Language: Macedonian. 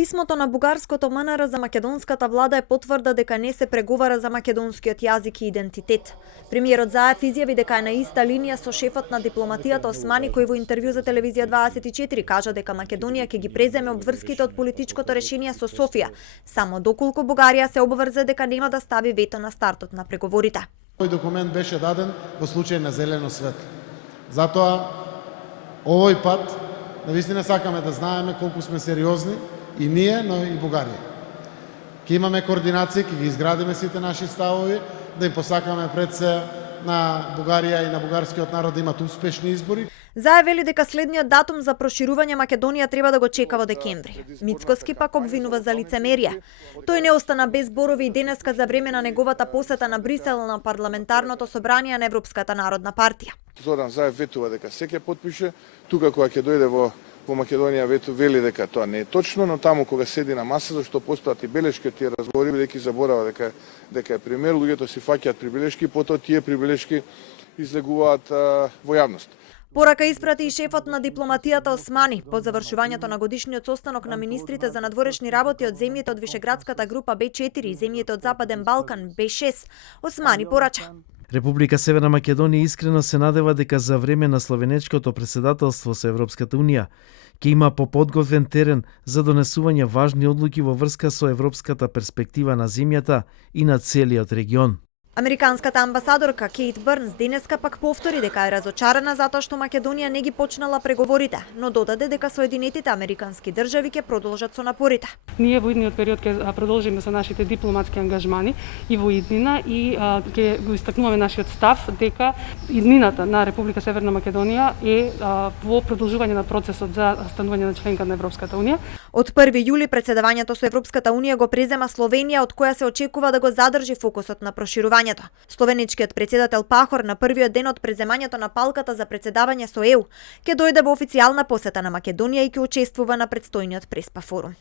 писмото на бугарското МНР за македонската влада е потврда дека не се преговара за македонскиот јазик и идентитет. Премиерот Заев изјави дека е на иста линија со шефот на дипломатијата Османи, кој во интервју за телевизија 24 кажа дека Македонија ќе ги преземе обврските од политичкото решение со Софија, само доколку Бугарија се обврзе дека нема да стави вето на стартот на преговорите. Тој документ беше даден во случај на зелено светло. Затоа овој пат навистина сакаме да знаеме колку сме сериозни и ние, но и Бугарија. Ќе имаме координација, ќе ги изградиме сите наши ставови, да им посакаме пред се на Бугарија и на бугарскиот народ да имат успешни избори. Заев вели дека следниот датум за проширување Македонија треба да го чека во декември. Мицкоски пак обвинува за лицемерие. Тој не остана без зборови и денеска за време на неговата посета на Брисел на парламентарното собрание на Европската народна партија. Зоран Заев ветува дека се ќе потпише, тука кога ќе дојде во Македонија вели дека тоа не е точно, но таму кога седи на маса, зашто постојат и белешки од тие разговори, бидејќи заборава дека е премиер, луѓето си фаќаат прибелешки, потоа тие прибелешки излегуваат во јавност. Порака испрати и шефот на дипломатијата Османи по завршувањето на годишниот состанок на министрите за надворешни работи од земјите од Вишеградската група Б4 и земјите од Западен Балкан Б6. Османи порача: Република Северна Македонија искрено се надева дека за време на словенечкото претседателство со Европската унија ќе има поподготвен терен за донесување важни одлуки во врска со европската перспектива на земјата и на целиот регион. Американската амбасадорка Кейт Бърнс денеска пак повтори дека е разочарана затоа што Македонија не ги почнала преговорите, но додаде дека Соединетите американски држави ќе продолжат со напорите. Ние во идниот период ќе продолжиме со нашите дипломатски ангажмани и во иднина и ќе го истакнуваме нашиот став дека иднината на Република Северна Македонија е во продолжување на процесот за станување на членка на Европската унија. Од 1 јули претседавањето со Европската унија го презема Словенија, од која се очекува да го задржи фокусот на проширувањето. Словенечкиот претседател Пахор на првиот ден од преземањето на палката за претседавање со ЕУ ќе дојде во официјална посета на Македонија и ќе учествува на претстојниот Преспа форум.